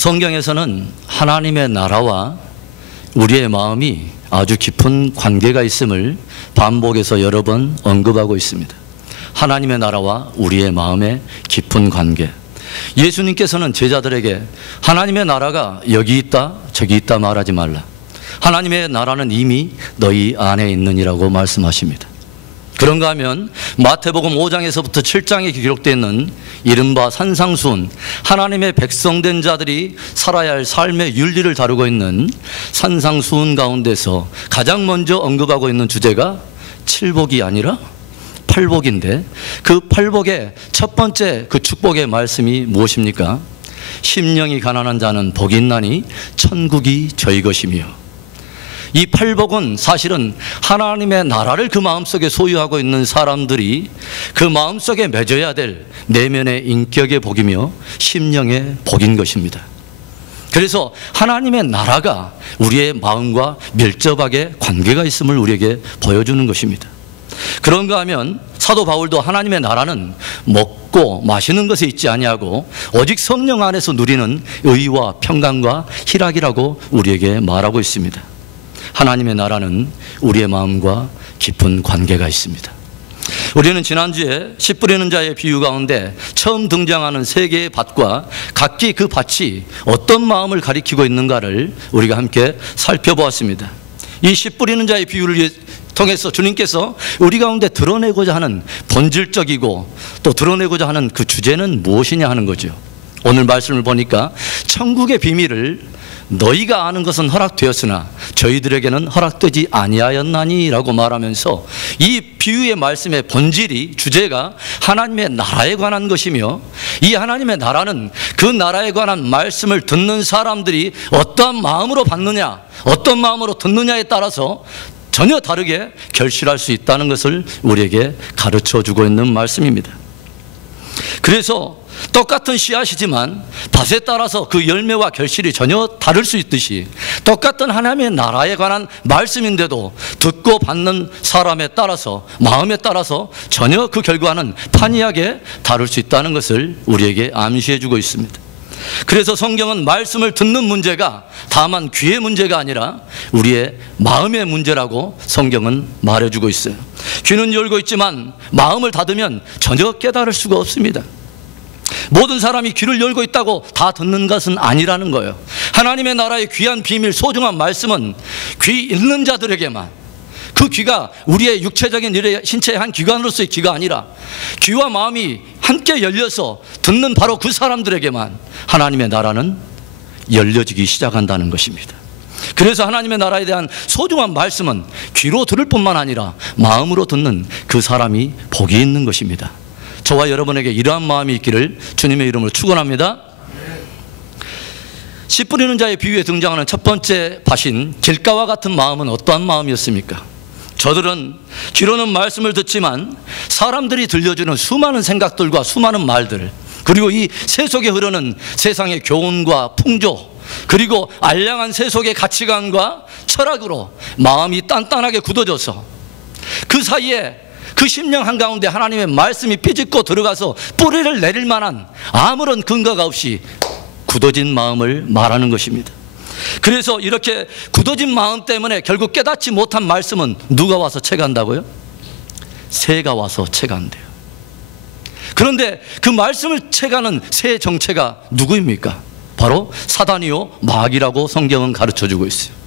성경에서는 하나님의 나라와 우리의 마음이 아주 깊은 관계가 있음을 반복해서 여러 번 언급하고 있습니다. 하나님의 나라와 우리의 마음의 깊은 관계. 예수님께서는 제자들에게 하나님의 나라가 여기 있다 저기 있다 말하지 말라. 하나님의 나라는 이미 너희 안에 있느니라고 말씀하십니다. 그런가 하면 마태복음 5장에서부터 7장에 기록되어 있는 이른바 산상수훈, 하나님의 백성된 자들이 살아야 할 삶의 윤리를 다루고 있는 산상수훈 가운데서 가장 먼저 언급하고 있는 주제가 칠복이 아니라 팔복인데, 그 팔복의 첫 번째 그 축복의 말씀이 무엇입니까? 심령이 가난한 자는 복이 있나니 천국이 저희 것이며. 이 팔복은 사실은 하나님의 나라를 그 마음속에 소유하고 있는 사람들이 그 마음속에 맺어야 될 내면의 인격의 복이며 심령의 복인 것입니다. 그래서 하나님의 나라가 우리의 마음과 밀접하게 관계가 있음을 우리에게 보여주는 것입니다. 그런가 하면 사도 바울도 하나님의 나라는 먹고 마시는 것에 있지 아니하고 오직 성령 안에서 누리는 의와 평강과 희락이라고 우리에게 말하고 있습니다. 하나님의 나라는 우리의 마음과 깊은 관계가 있습니다. 우리는 지난주에 씨 뿌리는 자의 비유 가운데 처음 등장하는 세 개의 밭과 각기 그 밭이 어떤 마음을 가리키고 있는가를 우리가 함께 살펴보았습니다. 이 씨 뿌리는 자의 비유를 통해서 주님께서 우리 가운데 드러내고자 하는 본질적이고 또 드러내고자 하는 그 주제는 무엇이냐 하는 거죠. 오늘 말씀을 보니까 천국의 비밀을 너희가 아는 것은 허락되었으나 저희들에게는 허락되지 아니하였나니 라고 말하면서 이 비유의 말씀의 본질이, 주제가 하나님의 나라에 관한 것이며, 이 하나님의 나라는 그 나라에 관한 말씀을 듣는 사람들이 어떠한 마음으로 받느냐, 어떤 마음으로 듣느냐에 따라서 전혀 다르게 결실할 수 있다는 것을 우리에게 가르쳐 주고 있는 말씀입니다. 그래서 똑같은 씨앗이지만 밭에 따라서 그 열매와 결실이 전혀 다를 수 있듯이, 똑같은 하나님의 나라에 관한 말씀인데도 듣고 받는 사람에 따라서, 마음에 따라서 전혀 그 결과는 판이하게 다를 수 있다는 것을 우리에게 암시해 주고 있습니다. 그래서 성경은 말씀을 듣는 문제가 다만 귀의 문제가 아니라 우리의 마음의 문제라고 성경은 말해주고 있어요. 귀는 열고 있지만 마음을 닫으면 전혀 깨달을 수가 없습니다. 모든 사람이 귀를 열고 있다고 다 듣는 것은 아니라는 거예요. 하나님의 나라의 귀한 비밀, 소중한 말씀은 귀 있는 자들에게만, 그 귀가 우리의 육체적인 일의 신체의 한 기관으로서의 귀가 아니라 귀와 마음이 함께 열려서 듣는 바로 그 사람들에게만 하나님의 나라는 열려지기 시작한다는 것입니다. 그래서 하나님의 나라에 대한 소중한 말씀은 귀로 들을 뿐만 아니라 마음으로 듣는 그 사람이 복이 있는 것입니다. 저와 여러분에게 이러한 마음이 있기를 주님의 이름으로 축원합니다. 씨 뿌리는 자의 비유에 등장하는 첫 번째 밭인 길가와 같은 마음은 어떠한 마음이었습니까? 저들은 귀로는 말씀을 듣지만 사람들이 들려주는 수많은 생각들과 수많은 말들, 그리고 이 세속에 흐르는 세상의 교훈과 풍조, 그리고 알량한 세속의 가치관과 철학으로 마음이 단단하게 굳어져서 그 사이에 그 심령 한가운데 하나님의 말씀이 삐집고 들어가서 뿌리를 내릴 만한 아무런 근거가 없이 굳어진 마음을 말하는 것입니다. 그래서 이렇게 굳어진 마음 때문에 결국 깨닫지 못한 말씀은 누가 와서 채간다고요? 새가 와서 채간대요. 그런데 그 말씀을 채가는 새 정체가 누구입니까? 바로 사단이요 마귀라고 성경은 가르쳐주고 있어요.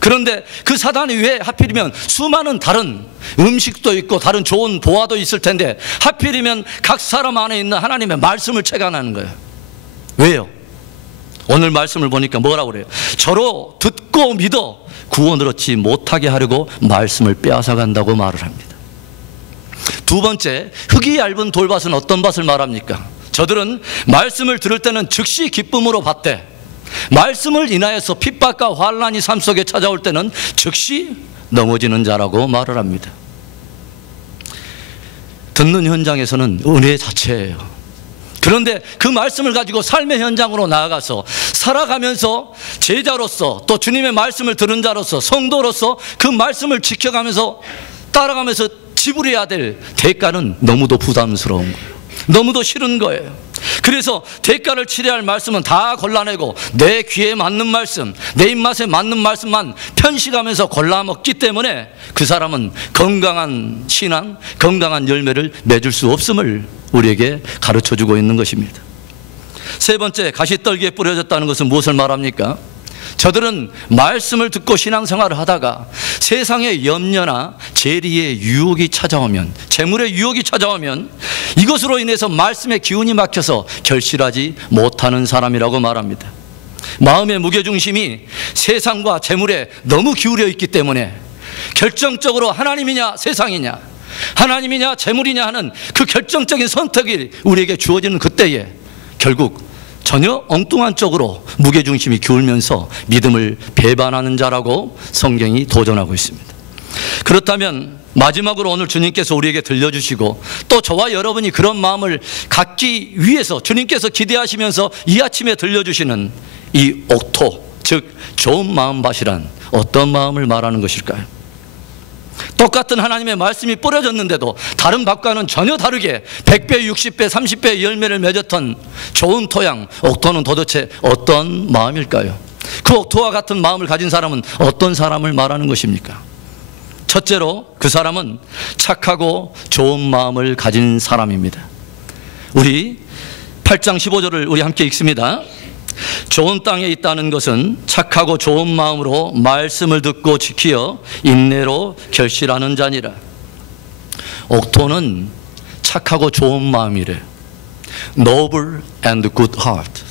그런데 그 사단이 왜 하필이면 수많은 다른 음식도 있고 다른 좋은 보화도 있을 텐데 하필이면 각 사람 안에 있는 하나님의 말씀을 채간하는 거예요? 왜요? 오늘 말씀을 보니까 뭐라고 그래요? 저로 듣고 믿어 구원을 얻지 못하게 하려고 말씀을 빼앗아간다고 말을 합니다. 두 번째, 흙이 얇은 돌밭은 어떤 밭을 말합니까? 저들은 말씀을 들을 때는 즉시 기쁨으로 받되 말씀을 인하여서 핍박과 환난이 삶 속에 찾아올 때는 즉시 넘어지는 자라고 말을 합니다. 듣는 현장에서는 은혜 자체예요. 그런데 그 말씀을 가지고 삶의 현장으로 나아가서 살아가면서 제자로서, 또 주님의 말씀을 들은 자로서, 성도로서 그 말씀을 지켜가면서 따라가면서 지불해야 될 대가는 너무도 부담스러운 거예요. 너무도 싫은 거예요. 그래서 대가를 치러야 할 말씀은 다 골라내고 내 귀에 맞는 말씀, 내 입맛에 맞는 말씀만 편식하면서 골라먹기 때문에 그 사람은 건강한 신앙, 건강한 열매를 맺을 수 없음을 우리에게 가르쳐주고 있는 것입니다. 세 번째, 가시떨기에 뿌려졌다는 것은 무엇을 말합니까? 저들은 말씀을 듣고 신앙생활을 하다가 세상의 염려나 재리의 유혹이 찾아오면, 재물의 유혹이 찾아오면 이것으로 인해서 말씀의 기운이 막혀서 결실하지 못하는 사람이라고 말합니다. 마음의 무게중심이 세상과 재물에 너무 기울여 있기 때문에 결정적으로 하나님이냐 세상이냐, 하나님이냐 재물이냐 하는 그 결정적인 선택이 우리에게 주어지는 그때에 결국 전혀 엉뚱한 쪽으로 무게중심이 기울면서 믿음을 배반하는 자라고 성경이 도전하고 있습니다. 그렇다면 마지막으로 오늘 주님께서 우리에게 들려주시고 또 저와 여러분이 그런 마음을 갖기 위해서 주님께서 기대하시면서 이 아침에 들려주시는 이 옥토, 즉 좋은 마음밭이란 어떤 마음을 말하는 것일까요? 똑같은 하나님의 말씀이 뿌려졌는데도 다른 밭과는 전혀 다르게 100배, 60배, 30배의 열매를 맺었던 좋은 토양, 옥토는 도대체 어떤 마음일까요? 그 옥토와 같은 마음을 가진 사람은 어떤 사람을 말하는 것입니까? 첫째로 그 사람은 착하고 좋은 마음을 가진 사람입니다. 우리 8장 15절을 우리 함께 읽습니다. 좋은 땅에 있다는 것은 착하고 좋은 마음으로 말씀을 듣고 지키어 인내로 결실하는 자니라. 옥토는 착하고 좋은 마음이래. Noble and good heart.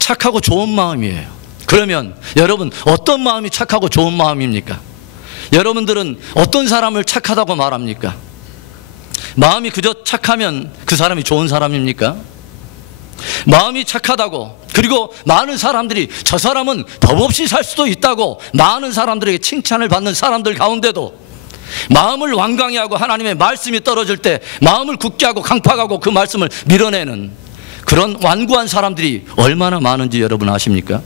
착하고 좋은 마음이에요. 그러면 여러분 어떤 마음이 착하고 좋은 마음입니까? 여러분들은 어떤 사람을 착하다고 말합니까? 마음이 그저 착하면 그 사람이 좋은 사람입니까? 마음이 착하다고, 그리고 많은 사람들이 저 사람은 법 없이 살 수도 있다고 많은 사람들에게 칭찬을 받는 사람들 가운데도 마음을 완강히 하고 하나님의 말씀이 떨어질 때 마음을 굳게 하고 강팍하고 그 말씀을 밀어내는 그런 완고한 사람들이 얼마나 많은지 여러분 아십니까?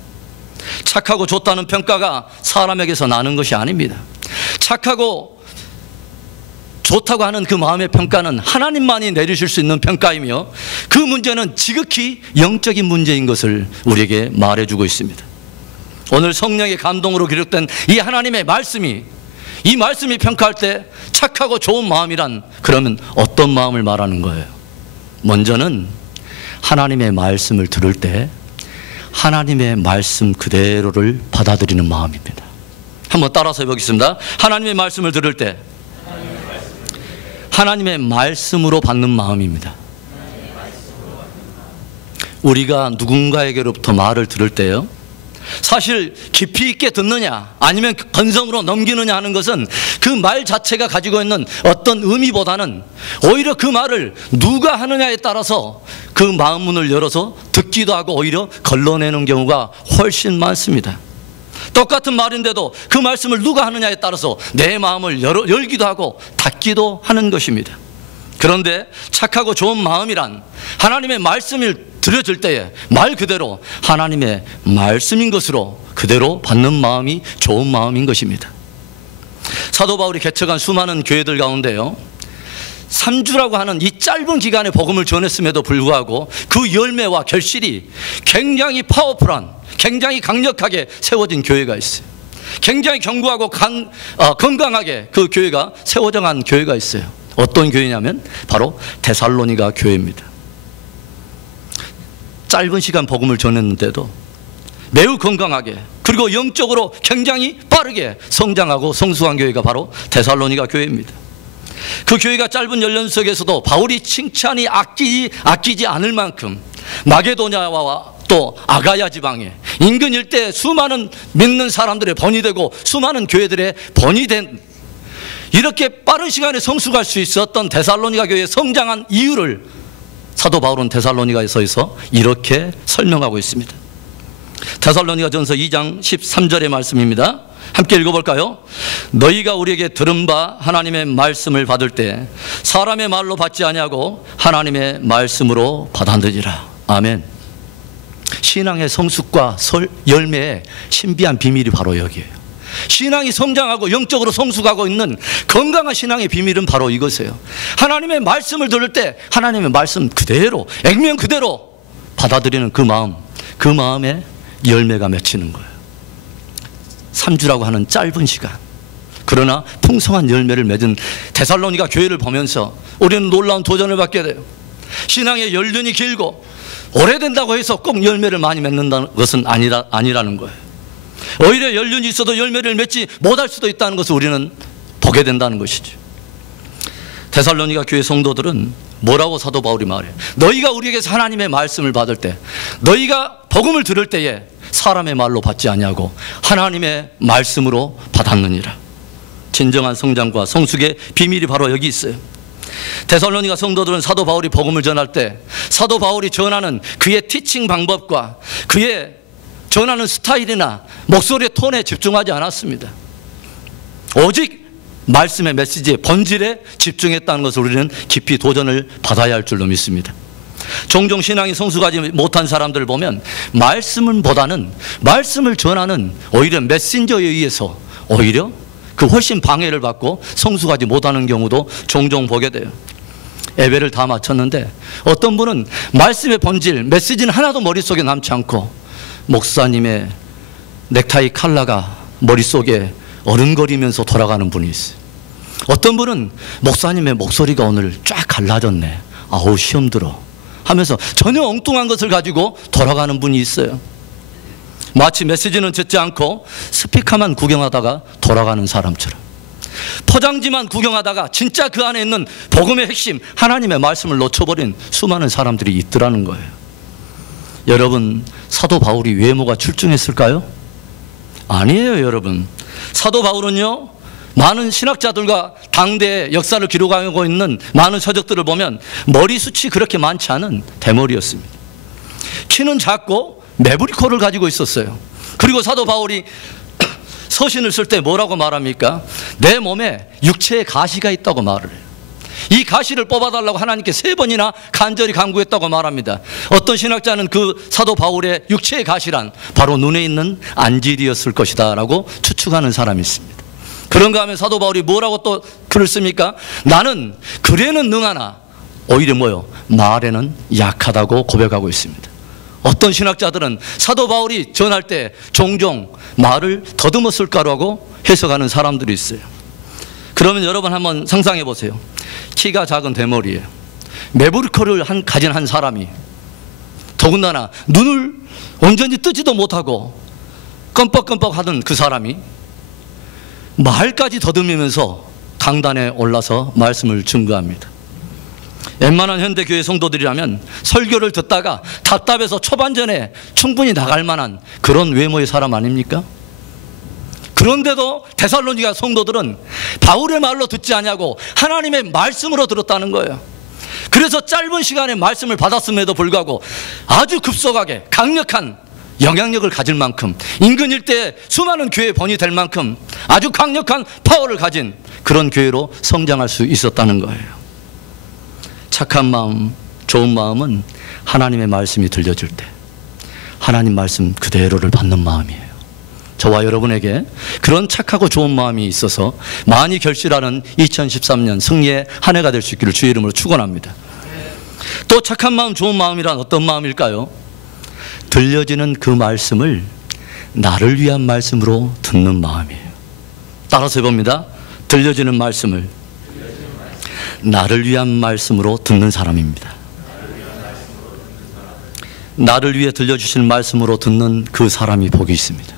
착하고 좋다는 평가가 사람에게서 나는 것이 아닙니다. 착하고 좋다고 하는 그 마음의 평가는 하나님만이 내리실 수 있는 평가이며 그 문제는 지극히 영적인 문제인 것을 우리에게 말해주고 있습니다. 오늘 성령의 감동으로 기록된 이 하나님의 말씀이, 이 말씀이 평가할 때 착하고 좋은 마음이란 그러면 어떤 마음을 말하는 거예요? 먼저는 하나님의 말씀을 들을 때 하나님의 말씀 그대로를 받아들이는 마음입니다. 한번 따라서 해보겠습니다. 하나님의 말씀을 들을 때 하나님의 말씀으로 받는 마음입니다. 우리가 누군가에게로부터 말을 들을 때요, 사실 깊이 있게 듣느냐 아니면 건성으로 넘기느냐 하는 것은 그 말 자체가 가지고 있는 어떤 의미보다는 오히려 그 말을 누가 하느냐에 따라서 그 마음 문을 열어서 듣기도 하고 오히려 걸러내는 경우가 훨씬 많습니다. 똑같은 말인데도 그 말씀을 누가 하느냐에 따라서 내 마음을 열기도 하고 닫기도 하는 것입니다. 그런데 착하고 좋은 마음이란 하나님의 말씀을 들려질 때에 말 그대로 하나님의 말씀인 것으로 그대로 받는 마음이 좋은 마음인 것입니다. 사도 바울이 개척한 수많은 교회들 가운데요, 3주라고 하는 이 짧은 기간에 복음을 전했음에도 불구하고 그 열매와 결실이 굉장히 파워풀한, 굉장히 강력하게 세워진 교회가 있어요. 굉장히 견고하고 건강하게 그 교회가 세워져 간 교회가 있어요. 어떤 교회냐면 바로 데살로니가 교회입니다. 짧은 시간 복음을 전했는데도 매우 건강하게, 그리고 영적으로 굉장히 빠르게 성장하고 성숙한 교회가 바로 데살로니가 교회입니다. 그 교회가 짧은 연령 속에서도 바울이 칭찬이 아끼지 않을 만큼 마게도냐와 또 아가야 지방에 인근 일대에 수많은 믿는 사람들의 번이 되고 수많은 교회들의 번이 된, 이렇게 빠른 시간에 성숙할 수 있었던 데살로니가 교회의 성장한 이유를 사도 바울은 데살로니가에서 이렇게 설명하고 있습니다. 데살로니가전서 2장 13절의 말씀입니다. 함께 읽어볼까요? 너희가 우리에게 들은 바 하나님의 말씀을 받을 때 사람의 말로 받지 아니하고 하나님의 말씀으로 받았느니라. 아멘. 신앙의 성숙과 열매의 신비한 비밀이 바로 여기에요. 신앙이 성장하고 영적으로 성숙하고 있는 건강한 신앙의 비밀은 바로 이것이에요. 하나님의 말씀을 들을 때 하나님의 말씀 그대로, 액면 그대로 받아들이는 그 마음, 그 마음에 열매가 맺히는 거예요. 3주라고 하는 짧은 시간, 그러나 풍성한 열매를 맺은 데살로니가 교회를 보면서 우리는 놀라운 도전을 받게 돼요. 신앙의 연륜이 길고 오래된다고 해서 꼭 열매를 많이 맺는다는 것은 아니라는 거예요. 오히려 연륜이 있어도 열매를 맺지 못할 수도 있다는 것을 우리는 보게 된다는 것이죠. 데살로니가 교회 성도들은 뭐라고 사도 바울이 말해요? 너희가 우리에게서 하나님의 말씀을 받을 때, 너희가 복음을 들을 때에 사람의 말로 받지 아니하고 하나님의 말씀으로 받았느니라. 진정한 성장과 성숙의 비밀이 바로 여기 있어요. 데살로니가 성도들은 사도 바울이 복음을 전할 때 사도 바울이 전하는 그의 티칭 방법과 그의 전하는 스타일이나 목소리의 톤에 집중하지 않았습니다. 오직 말씀의 메시지의 본질에 집중했다는 것을 우리는 깊이 도전을 받아야 할 줄로 믿습니다. 종종 신앙이 성숙하지 못한 사람들을 보면 말씀보다는 말씀을 전하는 오히려 메신저에 의해서 오히려 그 훨씬 방해를 받고 성숙하지 못하는 경우도 종종 보게 돼요. 예배를 다 마쳤는데 어떤 분은 말씀의 본질, 메시지는 하나도 머릿속에 남지 않고 목사님의 넥타이 컬러가 머릿속에 어른거리면서 돌아가는 분이 있어요. 어떤 분은 목사님의 목소리가 오늘 쫙 갈라졌네, 아우 시험 들어 하면서 전혀 엉뚱한 것을 가지고 돌아가는 분이 있어요. 마치 메시지는 듣지 않고 스피커만 구경하다가 돌아가는 사람처럼, 포장지만 구경하다가 진짜 그 안에 있는 복음의 핵심 하나님의 말씀을 놓쳐버린 수많은 사람들이 있더라는 거예요. 여러분, 사도 바울이 외모가 출중했을까요? 아니에요. 여러분, 사도 바울은요, 많은 신학자들과 당대의 역사를 기록하고 있는 많은 서적들을 보면 머리숱이 그렇게 많지 않은 대머리였습니다. 키는 작고 매부리코를 가지고 있었어요. 그리고 사도 바울이 서신을 쓸 때 뭐라고 말합니까? 내 몸에 육체의 가시가 있다고 말을 해요. 이 가시를 뽑아달라고 하나님께 3번이나 간절히 간구했다고 말합니다. 어떤 신학자는 그 사도 바울의 육체의 가시란 바로 눈에 있는 안질이었을 것이다 라고 추측하는 사람이 있습니다. 그런가 하면 사도 바울이 뭐라고 또 글을 씁니까? 나는 글에는 능하나 오히려 뭐요? 말에는 약하다고 고백하고 있습니다. 어떤 신학자들은 사도 바울이 전할 때 종종 말을 더듬었을 거라고 해석하는 사람들이 있어요. 그러면 여러분 한번 상상해 보세요. 키가 작은 대머리에 매부리코를 가진 한 사람이, 더군다나 눈을 온전히 뜨지도 못하고 껌뻑껌뻑 하던 그 사람이 말까지 더듬으면서 강단에 올라서 말씀을 증거합니다. 웬만한 현대교회 성도들이라면 설교를 듣다가 답답해서 초반전에 충분히 나갈 만한 그런 외모의 사람 아닙니까? 그런데도 데살로니가 성도들은 바울의 말로 듣지 아니하고 하나님의 말씀으로 들었다는 거예요. 그래서 짧은 시간에 말씀을 받았음에도 불구하고 아주 급속하게 강력한 영향력을 가질 만큼, 인근 일대에 수많은 교회 번이 될 만큼 아주 강력한 파워를 가진 그런 교회로 성장할 수 있었다는 거예요. 착한 마음, 좋은 마음은 하나님의 말씀이 들려질 때 하나님 말씀 그대로를 받는 마음이에요. 저와 여러분에게 그런 착하고 좋은 마음이 있어서 많이 결실하는 2013년 승리의 한 해가 될 수 있기를 주의 이름으로 축원합니다. 또 착한 마음, 좋은 마음이란 어떤 마음일까요? 들려지는 그 말씀을 나를 위한 말씀으로 듣는 마음이에요. 따라서 해봅니다. 들려지는 말씀을 나를 위한 말씀으로 듣는 사람입니다. 나를 위해 들려주신 말씀으로 듣는 그 사람이 복이 있습니다.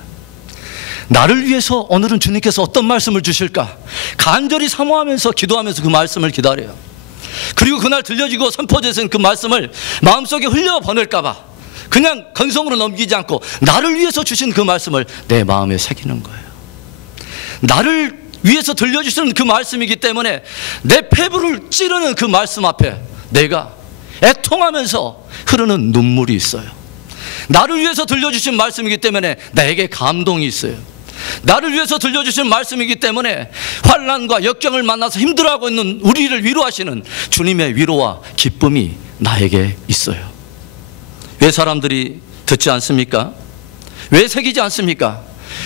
나를 위해서 오늘은 주님께서 어떤 말씀을 주실까 간절히 사모하면서 기도하면서 그 말씀을 기다려요. 그리고 그날 들려지고 선포되신 그 말씀을 마음속에 흘려보낼까 봐 그냥 건성으로 넘기지 않고 나를 위해서 주신 그 말씀을 내 마음에 새기는 거예요. 나를 위해서 들려주시는 그 말씀이기 때문에 내 폐부를 찌르는 그 말씀 앞에 내가 애통하면서 흐르는 눈물이 있어요. 나를 위해서 들려주신 말씀이기 때문에 나에게 감동이 있어요. 나를 위해서 들려주신 말씀이기 때문에 환난과 역경을 만나서 힘들어하고 있는 우리를 위로하시는 주님의 위로와 기쁨이 나에게 있어요. 왜 사람들이 듣지 않습니까? 왜 새기지 않습니까?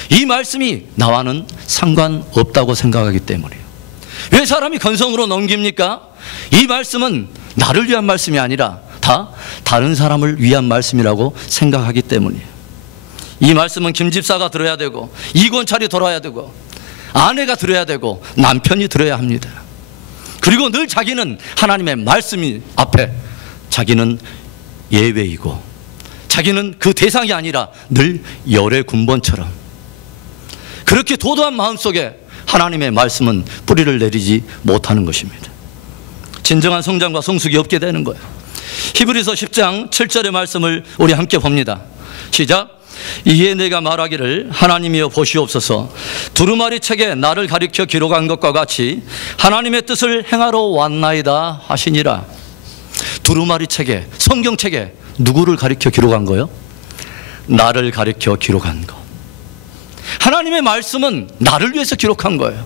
이 말씀이 나와는 상관없다고 생각하기 때문이에요. 왜 사람이 건성으로 넘깁니까? 이 말씀은 나를 위한 말씀이 아니라 다 다른 사람을 위한 말씀이라고 생각하기 때문이에요. 이 말씀은 김 집사가 들어야 되고, 이권찰이 들어야 되고, 아내가 들어야 되고, 남편이 들어야 합니다. 그리고 늘 자기는 하나님의 말씀이 앞에 자기는 예외이고, 자기는 그 대상이 아니라 늘 열의 군번처럼 그렇게 도도한 마음속에 하나님의 말씀은 뿌리를 내리지 못하는 것입니다. 진정한 성장과 성숙이 없게 되는 거예요. 히브리서 10장 7절의 말씀을 우리 함께 봅니다. 시작. 이에 내가 말하기를 하나님이여 보시옵소서, 두루마리 책에 나를 가리켜 기록한 것과 같이 하나님의 뜻을 행하러 왔나이다 하시니라. 두루마리 책에, 성경책에 누구를 가리켜 기록한 거예요? 나를 가리켜 기록한 것. 하나님의 말씀은 나를 위해서 기록한 거예요.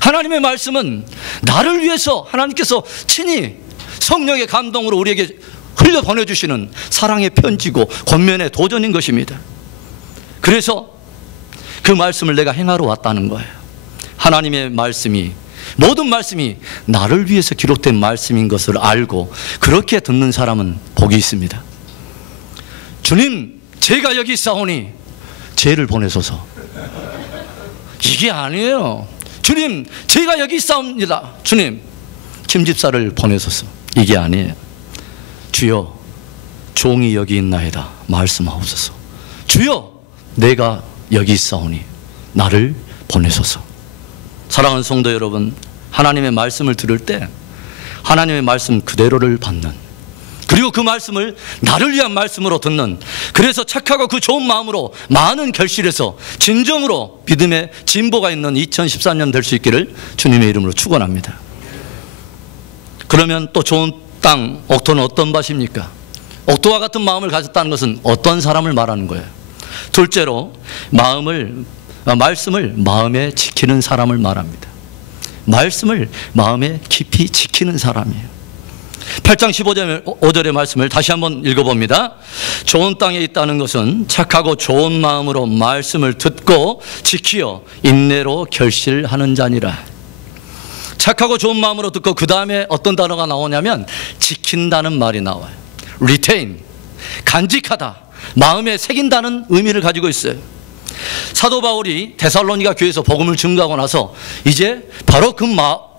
하나님의 말씀은 나를 위해서 하나님께서 친히 성령의 감동으로 우리에게 흘려 보내주시는 사랑의 편지고 권면의 도전인 것입니다. 그래서 그 말씀을 내가 행하러 왔다는 거예요. 하나님의 말씀이, 모든 말씀이 나를 위해서 기록된 말씀인 것을 알고 그렇게 듣는 사람은 복이 있습니다. 주님, 제가 여기 있사오니 죄를 보내소서. 이게 아니에요. 주님, 제가 여기 있사옵니다. 주님, 김 집사를 보내소서. 이게 아니에요. 주여, 종이 여기 있나이다 말씀하옵소서. 주여, 내가 여기 있사오니 나를 보내소서. 사랑하는 성도 여러분, 하나님의 말씀을 들을 때 하나님의 말씀 그대로를 받는, 그리고 그 말씀을 나를 위한 말씀으로 듣는, 그래서 착하고 그 좋은 마음으로 많은 결실에서 진정으로 믿음의 진보가 있는 2013년 될 수 있기를 주님의 이름으로 축원합니다. 그러면 또 좋은 땅, 옥토는 어떤 밭입니까? 옥토와 같은 마음을 가졌다는 것은 어떤 사람을 말하는 거예요? 둘째로 말씀을 마음에 지키는 사람을 말합니다. 말씀을 마음에 깊이 지키는 사람이에요. 8장 15절의 말씀을 다시 한번 읽어봅니다. 좋은 땅에 있다는 것은 착하고 좋은 마음으로 말씀을 듣고 지키어 인내로 결실하는 자니라. 착하고 좋은 마음으로 듣고 그 다음에 어떤 단어가 나오냐면 지킨다는 말이 나와요. retain, 간직하다, 마음에 새긴다는 의미를 가지고 있어요. 사도 바울이 데살로니가 교회에서 복음을 증거하고 나서 이제 바로 그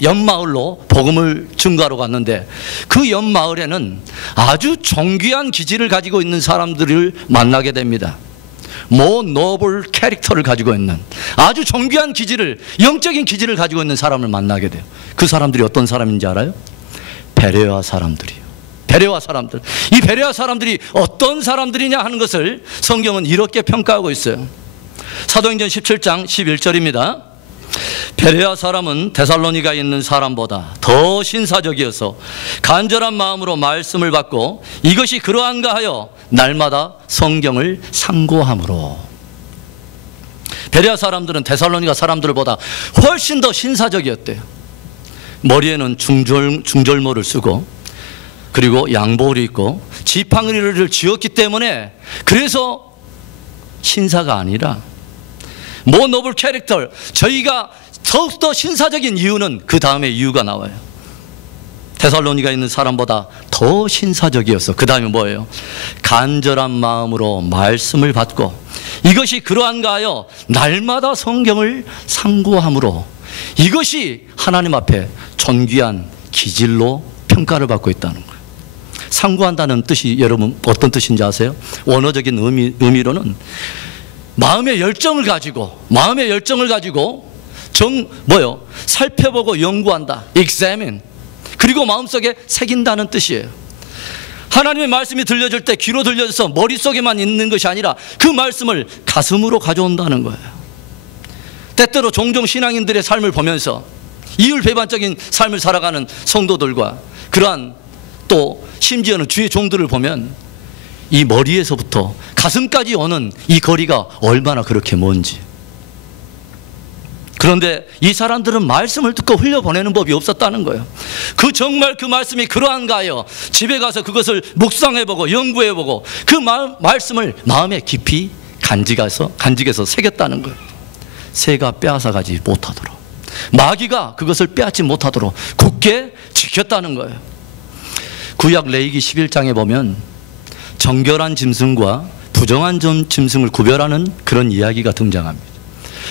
옆마을로 복음을 증거하러 갔는데, 그 옆마을에는 아주 존귀한 기질을 가지고 있는 사람들을 만나게 됩니다. 노블 캐릭터를 가지고 있는 아주 존귀한 기질을, 영적인 기질을 가지고 있는 사람을 만나게 돼요. 그 사람들이 어떤 사람인지 알아요? 베레아 사람들이에요. 베레아 사람들. 이 베레아 사람들이 어떤 사람들이냐 하는 것을 성경은 이렇게 평가하고 있어요. 사도행전 17장 11절입니다. 베레아 사람은 데살로니가에 있는 사람보다 더 신사적이어서 간절한 마음으로 말씀을 받고 이것이 그러한가 하여 날마다 성경을 상고함으로. 베레아 사람들은 데살로니가 사람들보다 훨씬 더 신사적이었대요. 머리에는 중절모를 쓰고, 그리고 양복을 입고 지팡이를 쥐었기 때문에, 그래서 신사가 아니라 노블 캐릭터, 저희가 더욱더 신사적인 이유는 그 다음에 이유가 나와요. 데살로니가 있는 사람보다 더 신사적이어서, 그 다음에 뭐예요? 간절한 마음으로 말씀을 받고 이것이 그러한가 하여 날마다 성경을 상고함으로. 이것이 하나님 앞에 존귀한 기질로 평가를 받고 있다는 거예요. 상고한다는 뜻이 여러분 어떤 뜻인지 아세요? 원어적인 의미로는 마음의 열정을 가지고 살펴보고 연구한다, examine, 그리고 마음속에 새긴다는 뜻이에요. 하나님의 말씀이 들려질 때 귀로 들려져서 머릿속에만 있는 것이 아니라 그 말씀을 가슴으로 가져온다는 거예요. 때때로 종종 신앙인들의 삶을 보면서 이율배반적인 삶을 살아가는 성도들과 그러한 또 심지어는 주의 종들을 보면 이 머리에서부터 가슴까지 오는 이 거리가 얼마나 그렇게 먼지. 그런데 이 사람들은 말씀을 듣고 흘려보내는 법이 없었다는 거예요. 정말 그 말씀이 그러한가 하여 집에 가서 그것을 묵상해보고 연구해보고 그 말씀을 마음에 깊이 간직해서 새겼다는 거예요. 새가 빼앗아가지 못하도록, 마귀가 그것을 빼앗지 못하도록 굳게 지켰다는 거예요. 구약 레위기 11장에 보면 정결한 짐승과 부정한 짐승을 구별하는 그런 이야기가 등장합니다.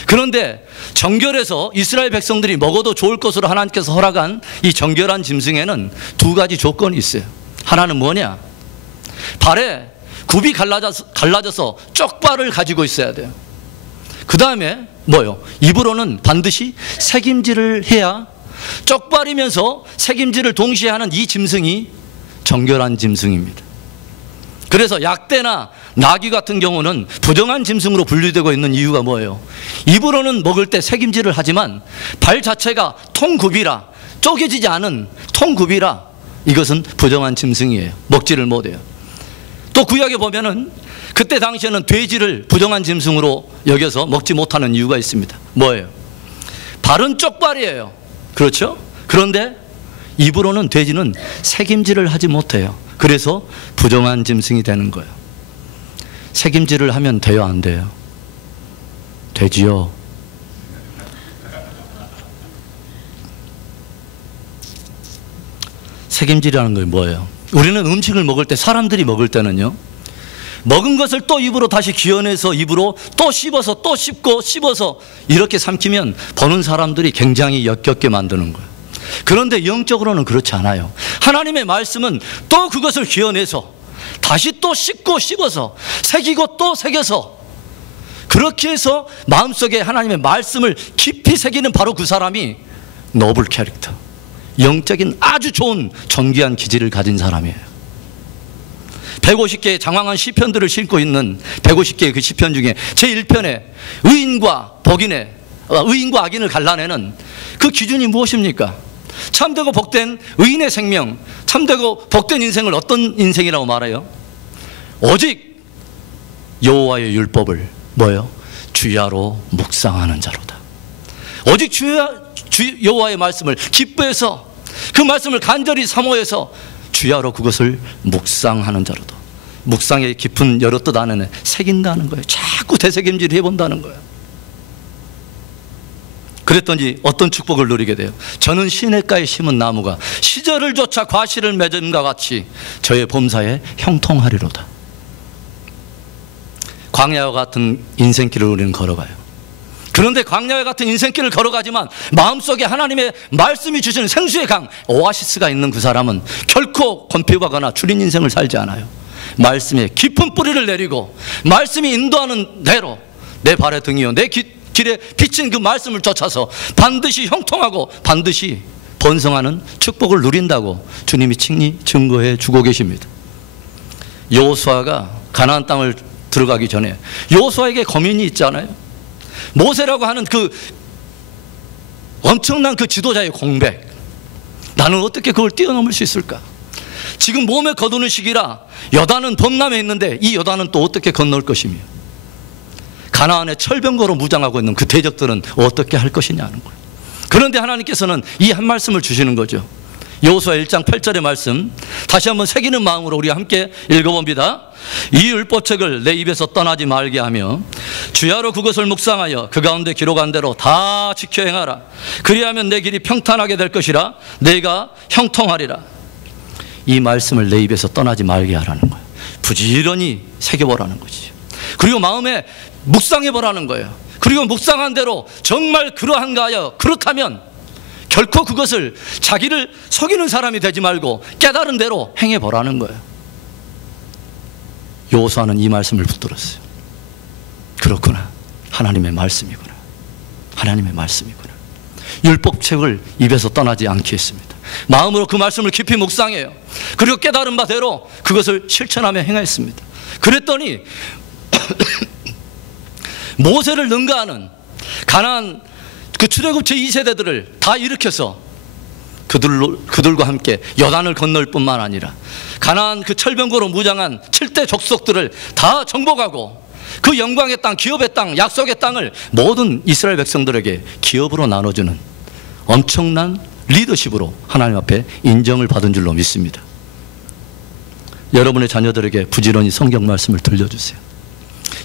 그런데 정결해서 이스라엘 백성들이 먹어도 좋을 것으로 하나님께서 허락한 이 정결한 짐승에는 두 가지 조건이 있어요. 하나는 뭐냐? 발에 굽이 갈라져서 쪽발을 가지고 있어야 돼요. 그 다음에 뭐요? 입으로는 반드시 새김질을 해야, 쪽발이면서 새김질을 동시에 하는 이 짐승이 정결한 짐승입니다. 그래서 약대나 나귀 같은 경우는 부정한 짐승으로 분류되고 있는 이유가 뭐예요? 입으로는 먹을 때 새김질을 하지만 발 자체가 통굽이라, 쪼개지지 않은 통굽이라 이것은 부정한 짐승이에요. 먹지를 못해요. 또 구약에 보면은 그때 당시에는 돼지를 부정한 짐승으로 여겨서 먹지 못하는 이유가 있습니다. 뭐예요? 발은 쪽발이에요. 그렇죠? 그런데 입으로는 돼지는 새김질을 하지 못해요. 그래서 부정한 짐승이 되는 거예요. 새김질을 하면 돼요, 안 돼요? 되지요. 새김질이라는 건 뭐예요? 우리는 음식을 먹을 때, 사람들이 먹을 때는요, 먹은 것을 또 입으로 다시 기어내서 입으로 또 씹어서 또 씹고 씹어서 이렇게 삼키면 보는 사람들이 굉장히 역겹게 만드는 거예요. 그런데 영적으로는 그렇지 않아요. 하나님의 말씀은 또 그것을 기어내서 다시 또 씹고 씹어서 새기고 또 새겨서, 그렇게 해서 마음속에 하나님의 말씀을 깊이 새기는 바로 그 사람이 노블 캐릭터, 영적인 아주 좋은 존귀한 기질을 가진 사람이에요. 150개의 장황한 시편들을 싣고 있는 150개의 그 시편 중에 제1편에 의인과 악인을 갈라내는 그 기준이 무엇입니까? 참되고 복된 의인의 생명, 참되고 복된 인생을 어떤 인생이라고 말해요? 오직 여호와의 율법을 뭐예요? 주야로 묵상하는 자로다. 오직 여호와의 말씀을 기뻐해서 그 말씀을 간절히 사모해서 주야로 그것을 묵상하는 자로다. 묵상의 깊은 여러 뜻 안에는 새긴다는 거예요. 자꾸 되새김질을 해본다는 거예요. 그랬더니 어떤 축복을 누리게 돼요? 저는 시냇가에 심은 나무가 시절을 쫓아 과실을 맺음과 같이 저의 범사에 형통하리로다. 광야와 같은 인생길을 우리는 걸어가요. 그런데 광야와 같은 인생길을 걸어가지만 마음속에 하나님의 말씀이 주시는 생수의 강, 오아시스가 있는 그 사람은 결코 권태하거나 줄인 인생을 살지 않아요. 말씀에 깊은 뿌리를 내리고 말씀이 인도하는 대로 내 발의 등이요 내 길에 비친 그 말씀을 쫓아서 반드시 형통하고 반드시 번성하는 축복을 누린다고 주님이 친히 증거해 주고 계십니다. 여호수아가 가나안 땅을 들어가기 전에 여호수아에게 고민이 있잖아요. 모세라고 하는 그 엄청난 그 지도자의 공백, 나는 어떻게 그걸 뛰어넘을 수 있을까? 지금 몸에 거두는 시기라 여단은 범람에 있는데 이 여단은 또 어떻게 건널 것이며, 가나안에 철병거로 무장하고 있는 그 대적들은 어떻게 할 것이냐는 거예요. 그런데 하나님께서는 이 한 말씀을 주시는 거죠. 여호수아 1장 8절의 말씀 다시 한번 새기는 마음으로 우리 함께 읽어봅니다. 이 율법책을 내 입에서 떠나지 말게 하며 주야로 그것을 묵상하여 그 가운데 기록한 대로 다 지켜 행하라. 그리하면 내 길이 평탄하게 될 것이라 내가 형통하리라. 이 말씀을 내 입에서 떠나지 말게 하라는 거예요. 부지런히 새겨보라는 거지. 그리고 마음에 묵상해보라는 거예요. 그리고 묵상한 대로 정말 그러한가 하여 그렇다면 결코 그것을 자기를 속이는 사람이 되지 말고 깨달은 대로 행해보라는 거예요. 여호수아는 이 말씀을 붙들었어요. 그렇구나, 하나님의 말씀이구나, 하나님의 말씀이구나. 율법책을 입에서 떠나지 않게 했습니다. 마음으로 그 말씀을 깊이 묵상해요. 그리고 깨달은 바대로 그것을 실천하며 행했습니다. 그랬더니 모세를 능가하는 가나안 그 출애굽 제2세대들을 다 일으켜서 그들과 함께 여단을 건널 뿐만 아니라 가나안 그 철병거로 무장한 7대 족속들을 다 정복하고 그 영광의 땅, 기업의 땅, 약속의 땅을 모든 이스라엘 백성들에게 기업으로 나눠주는 엄청난 리더십으로 하나님 앞에 인정을 받은 줄로 믿습니다. 여러분의 자녀들에게 부지런히 성경 말씀을 들려주세요.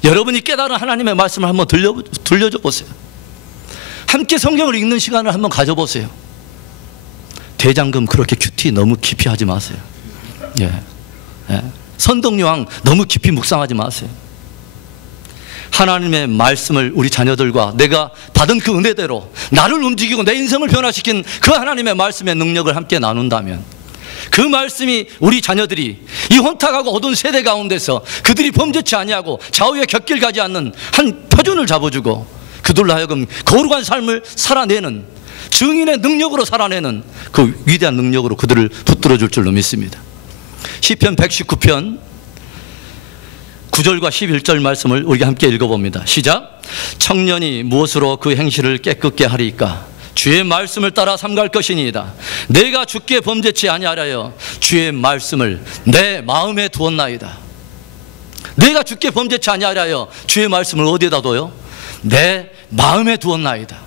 여러분이 깨달은 하나님의 말씀을 한번 들려줘 보세요. 함께 성경을 읽는 시간을 한번 가져보세요. 대장금 그렇게 큐티 너무 깊이 하지 마세요. 선덕여왕 너무 깊이 묵상하지 마세요. 하나님의 말씀을 우리 자녀들과 내가 받은 그 은혜대로 나를 움직이고 내 인생을 변화시킨 그 하나님의 말씀의 능력을 함께 나눈다면, 그 말씀이 우리 자녀들이 이 혼탁하고 어두운 세대 가운데서 그들이 범죄치 아니하고 좌우에 곁길 가지 않는 한 표준을 잡아주고 그들로 하여금 거룩한 삶을 살아내는, 증인의 능력으로 살아내는 그 위대한 능력으로 그들을 붙들어 줄 줄로 믿습니다. 시편 119편 9절과 11절 말씀을 우리가 함께 읽어봅니다. 시작. 청년이 무엇으로 그 행실을 깨끗게 하리까? 주의 말씀을 따라 삼갈 것이니이다. 내가 주께 범죄치 아니하여 주의 말씀을 내 마음에 두었나이다. 내가 주께 범죄치 아니하여 주의 말씀을 어디에다 둬요? 내 마음에 두었나이다.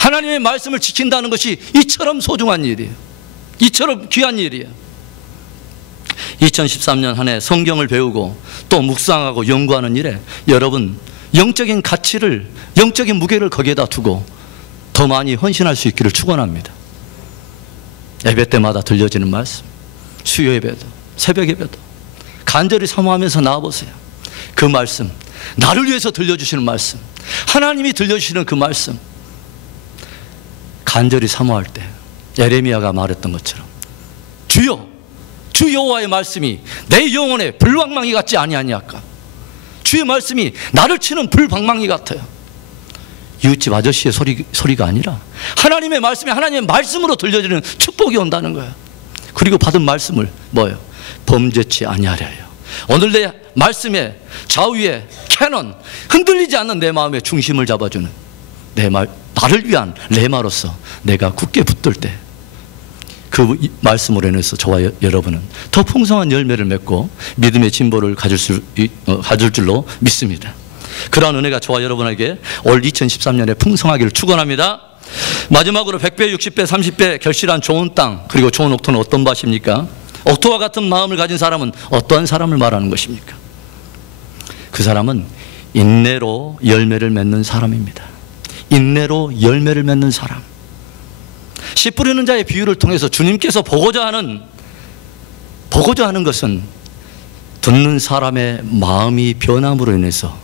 하나님의 말씀을 지킨다는 것이 이처럼 소중한 일이에요. 이처럼 귀한 일이에요. 2013년 한 해 성경을 배우고 또 묵상하고 연구하는 일에 여러분 영적인 가치를, 영적인 무게를 거기에다 두고 더 많이 헌신할 수 있기를 축원합니다. 예배 때마다 들려지는 말씀, 수요 예배도 새벽 예배도 간절히 사모하면서 나와보세요. 그 말씀, 나를 위해서 들려주시는 말씀, 하나님이 들려주시는 그 말씀 간절히 사모할 때 예레미야가 말했던 것처럼 주여, 주 여호와의 말씀이 내 영혼에 불방망이 같지 아니하니까. 주의 말씀이 나를 치는 불방망이 같아요. 이웃집 아저씨의 소리가 아니라 하나님의 말씀이 하나님의 말씀으로 들려지는 축복이 온다는 거예요. 그리고 받은 말씀을 뭐예요? 범죄치 아니하려요. 오늘 내 말씀의 좌우에 캐논, 흔들리지 않는 내 마음의 중심을 잡아주는 나를 위한 레마로서 내가 굳게 붙들 때 그 말씀으로 인해서 저와 여러분은 더 풍성한 열매를 맺고 믿음의 진보를 가질 줄로 믿습니다. 그러한 은혜가 저와 여러분에게 올 2013년에 풍성하기를 축원합니다. 마지막으로 100배, 60배, 30배 결실한 좋은 땅, 그리고 좋은 옥토는 어떤 밭입니까? 옥토와 같은 마음을 가진 사람은 어떠한 사람을 말하는 것입니까? 그 사람은 인내로 열매를 맺는 사람입니다. 인내로 열매를 맺는 사람. 씨 뿌리는 자의 비유를 통해서 주님께서 보고자 하는 것은 듣는 사람의 마음이 변함으로 인해서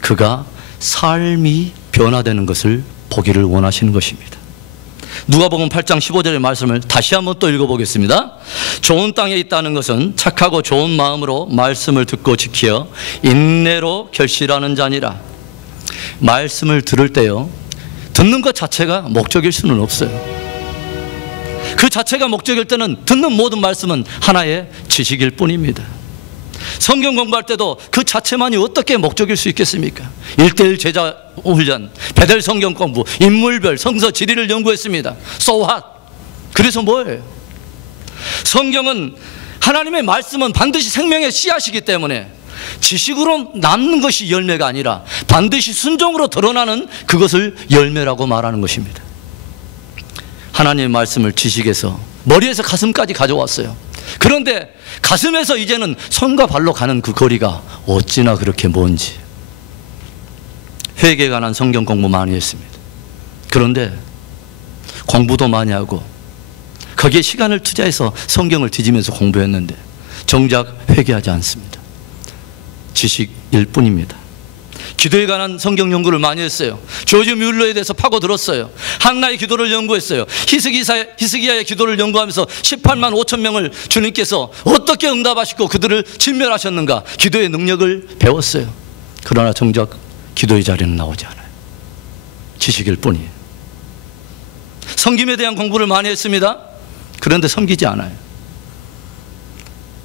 그가 삶이 변화되는 것을 보기를 원하시는 것입니다. 누가복음 8장 15절의 말씀을 다시 한번 또 읽어보겠습니다. 좋은 땅에 있다는 것은 착하고 좋은 마음으로 말씀을 듣고 지켜 인내로 결실하는 자니라. 말씀을 들을 때요, 듣는 것 자체가 목적일 수는 없어요. 그 자체가 목적일 때는 듣는 모든 말씀은 하나의 지식일 뿐입니다. 성경 공부할 때도 그 자체만이 어떻게 목적일 수 있겠습니까? 1:1 제자 훈련, 베델 성경 공부, 인물별 성서 지리를 연구했습니다. So what? 그래서 뭐예요? 성경은 하나님의 말씀은 반드시 생명의 씨앗이기 때문에 지식으로 남는 것이 열매가 아니라 반드시 순종으로 드러나는 그것을 열매라고 말하는 것입니다. 하나님의 말씀을 지식에서 머리에서 가슴까지 가져왔어요. 그런데 가슴에서 이제는 손과 발로 가는 그 거리가 어찌나 그렇게 먼지. 회개에 관한 성경 공부 많이 했습니다. 그런데 공부도 많이 하고 거기에 시간을 투자해서 성경을 뒤지면서 공부했는데 정작 회개하지 않습니다. 지식일 뿐입니다. 기도에 관한 성경 연구를 많이 했어요. 조지 뮬러에 대해서 파고들었어요. 한나의 기도를 연구했어요. 히스기야의 기도를 연구하면서 18만 5천 명을 주님께서 어떻게 응답하시고 그들을 진멸하셨는가, 기도의 능력을 배웠어요. 그러나 정작 기도의 자리는 나오지 않아요. 지식일 뿐이에요. 섬김에 대한 공부를 많이 했습니다. 그런데 섬기지 않아요.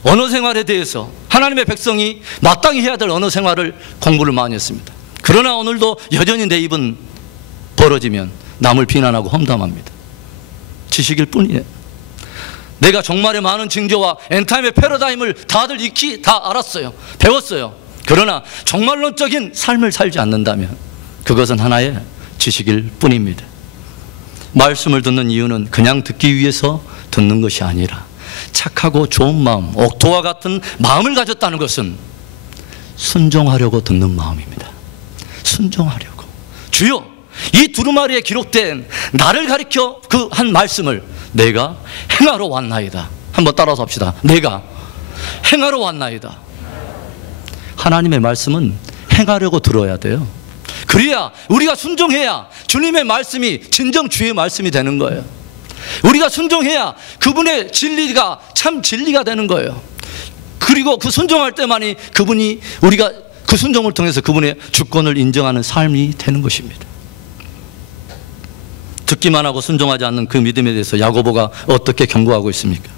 언어 생활에 대해서 하나님의 백성이 마땅히 해야 될 언어 생활을 공부를 많이 했습니다. 그러나 오늘도 여전히 내 입은 벌어지면 남을 비난하고 험담합니다. 지식일 뿐이에요. 내가 종말의 많은 징조와 엔타임의 패러다임을 다들 익히 다 알았어요. 배웠어요. 그러나 종말론적인 삶을 살지 않는다면 그것은 하나의 지식일 뿐입니다. 말씀을 듣는 이유는 그냥 듣기 위해서 듣는 것이 아니라 착하고 좋은 마음, 옥토와 같은 마음을 가졌다는 것은 순종하려고 듣는 마음입니다. 순종하려고. 주여, 이 두루마리에 기록된 나를 가리켜 그 한 말씀을 내가 행하러 왔나이다. 한번 따라서 합시다. 내가 행하러 왔나이다. 하나님의 말씀은 행하려고 들어야 돼요. 그래야 우리가 순종해야 주님의 말씀이 진정 주의 말씀이 되는 거예요. 우리가 순종해야 그분의 진리가 참 진리가 되는 거예요. 그리고 그 순종할 때만이 그분이 우리가 그 순종을 통해서 그분의 주권을 인정하는 삶이 되는 것입니다. 듣기만 하고 순종하지 않는 그 믿음에 대해서 야고보가 어떻게 경고하고 있습니까?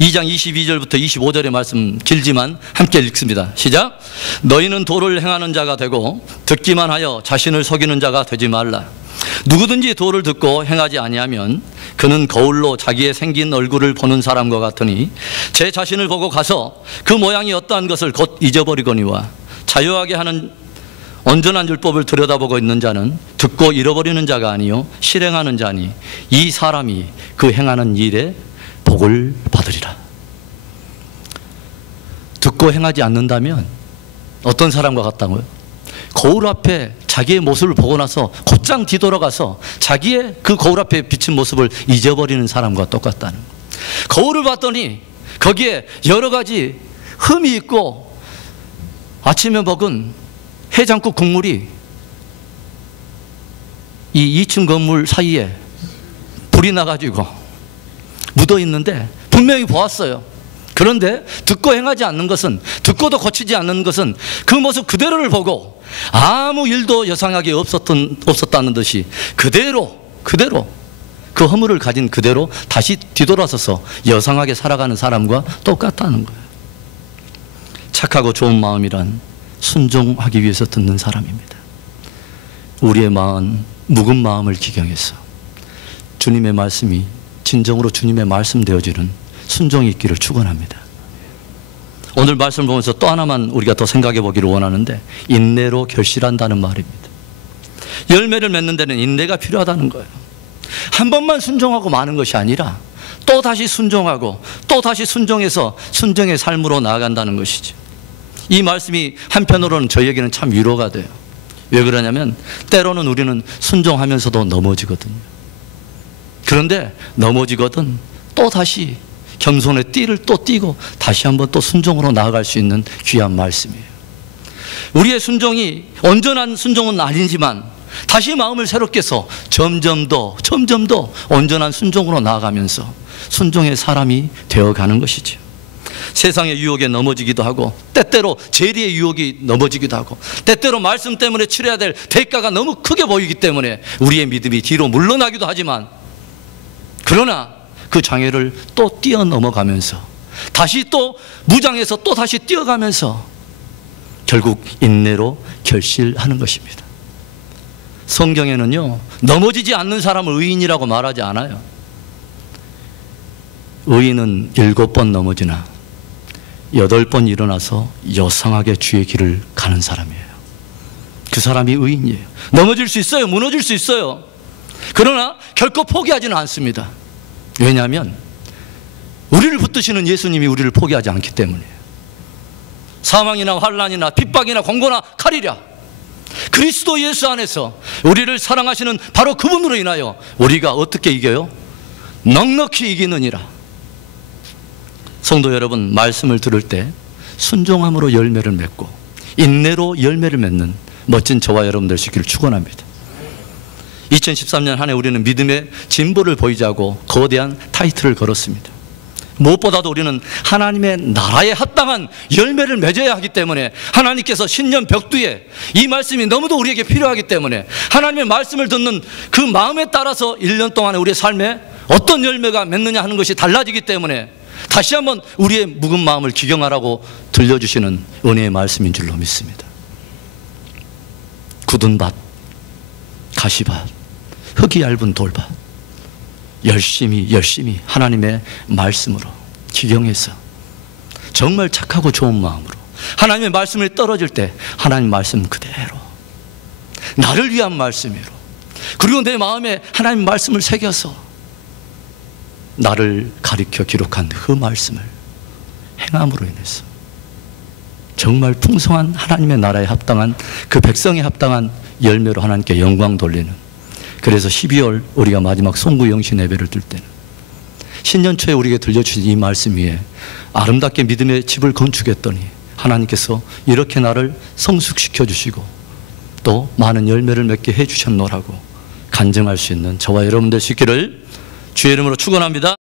2장 22절부터 25절의 말씀 길지만 함께 읽습니다. 시작. 너희는 도를 행하는 자가 되고 듣기만 하여 자신을 속이는 자가 되지 말라. 누구든지 도를 듣고 행하지 아니하면 그는 거울로 자기의 생긴 얼굴을 보는 사람과 같으니 제 자신을 보고 가서 그 모양이 어떠한 것을 곧 잊어버리거니와 자유하게 하는 온전한 율법을 들여다보고 있는 자는 듣고 잃어버리는 자가 아니요 실행하는 자니 이 사람이 그 행하는 일에 복을 받으리라. 듣고 행하지 않는다면 어떤 사람과 같다고요? 거울 앞에 자기의 모습을 보고 나서 곧장 뒤돌아가서 자기의 그 거울 앞에 비친 모습을 잊어버리는 사람과 똑같다는 거예요. 거울을 봤더니 거기에 여러 가지 흠이 있고 아침에 먹은 해장국 국물이 이 2층 건물 사이에 불이 나가지고 묻어 있는데 분명히 보았어요. 그런데 듣고 행하지 않는 것은, 듣고도 고치지 않는 것은 그 모습 그대로를 보고 아무 일도 여상하게 없었다는 듯이 그대로 그 허물을 가진 그대로 다시 뒤돌아서서 여상하게 살아가는 사람과 똑같다는 거예요. 착하고 좋은 마음이란 순종하기 위해서 듣는 사람입니다. 우리의 마음, 묵은 마음을 기경해서 주님의 말씀이 진정으로 주님의 말씀 되어지는 순종이 있기를 축원합니다. 오늘 말씀을 보면서 또 하나만 우리가 더 생각해 보기를 원하는데 인내로 결실한다는 말입니다. 열매를 맺는 데는 인내가 필요하다는 거예요. 한 번만 순종하고 마는 것이 아니라 또 다시 순종하고 또 다시 순종해서 순종의 삶으로 나아간다는 것이죠. 이 말씀이 한편으로는 저희에게는 참 위로가 돼요. 왜 그러냐면 때로는 우리는 순종하면서도 넘어지거든요. 그런데 넘어지거든 또 다시 겸손의 띠를 또 띠고 다시 한번 또 순종으로 나아갈 수 있는 귀한 말씀이에요. 우리의 순종이 온전한 순종은 아니지만 다시 마음을 새롭게 해서 점점 더 온전한 순종으로 나아가면서 순종의 사람이 되어가는 것이죠. 세상의 유혹에 넘어지기도 하고 때때로 재리의 유혹이 넘어지기도 하고 때때로 말씀 때문에 치러야 될 대가가 너무 크게 보이기 때문에 우리의 믿음이 뒤로 물러나기도 하지만 그러나 그 장애를 또 뛰어넘어가면서 다시 또 무장해서 또 다시 뛰어가면서 결국 인내로 결실하는 것입니다. 성경에는요 넘어지지 않는 사람을 의인이라고 말하지 않아요. 의인은 7번 넘어지나 8번 일어나서 여상하게 주의 길을 가는 사람이에요. 그 사람이 의인이에요. 넘어질 수 있어요. 무너질 수 있어요. 그러나 결코 포기하지는 않습니다. 왜냐하면 우리를 붙드시는 예수님이 우리를 포기하지 않기 때문이에요. 사망이나 환난이나 핍박이나 공고나 칼이랴 그리스도 예수 안에서 우리를 사랑하시는 바로 그분으로 인하여 우리가 어떻게 이겨요? 넉넉히 이기느니라. 성도 여러분, 말씀을 들을 때 순종함으로 열매를 맺고 인내로 열매를 맺는 멋진 저와 여러분 될 수 있기를 축원합니다. 2013년 한 해 우리는 믿음의 진보를 보이자고 거대한 타이틀을 걸었습니다. 무엇보다도 우리는 하나님의 나라에 합당한 열매를 맺어야 하기 때문에 하나님께서 신년 벽두에 이 말씀이 너무도 우리에게 필요하기 때문에 하나님의 말씀을 듣는 그 마음에 따라서 1년 동안에 우리의 삶에 어떤 열매가 맺느냐 하는 것이 달라지기 때문에 다시 한번 우리의 묵은 마음을 기경하라고 들려주시는 은혜의 말씀인 줄로 믿습니다. 굳은 밭, 가시밭, 흙이 얇은 돌밭 열심히 하나님의 말씀으로 기경해서 정말 착하고 좋은 마음으로 하나님의 말씀이 떨어질 때 하나님 말씀 그대로 나를 위한 말씀으로 그리고 내 마음에 하나님 말씀을 새겨서 나를 가리켜 기록한 그 말씀을 행함으로 인해서 정말 풍성한 하나님의 나라에 합당한 그 백성에 합당한 열매로 하나님께 영광 돌리는, 그래서 12월 우리가 마지막 송구 영신 예배를 드릴 때는 신년 초에 우리에게 들려주신 이 말씀 위에 아름답게 믿음의 집을 건축했더니 하나님께서 이렇게 나를 성숙시켜 주시고 또 많은 열매를 맺게 해 주셨노라고 간증할 수 있는 저와 여러분 될 수 있기를 주의 이름으로 축원합니다.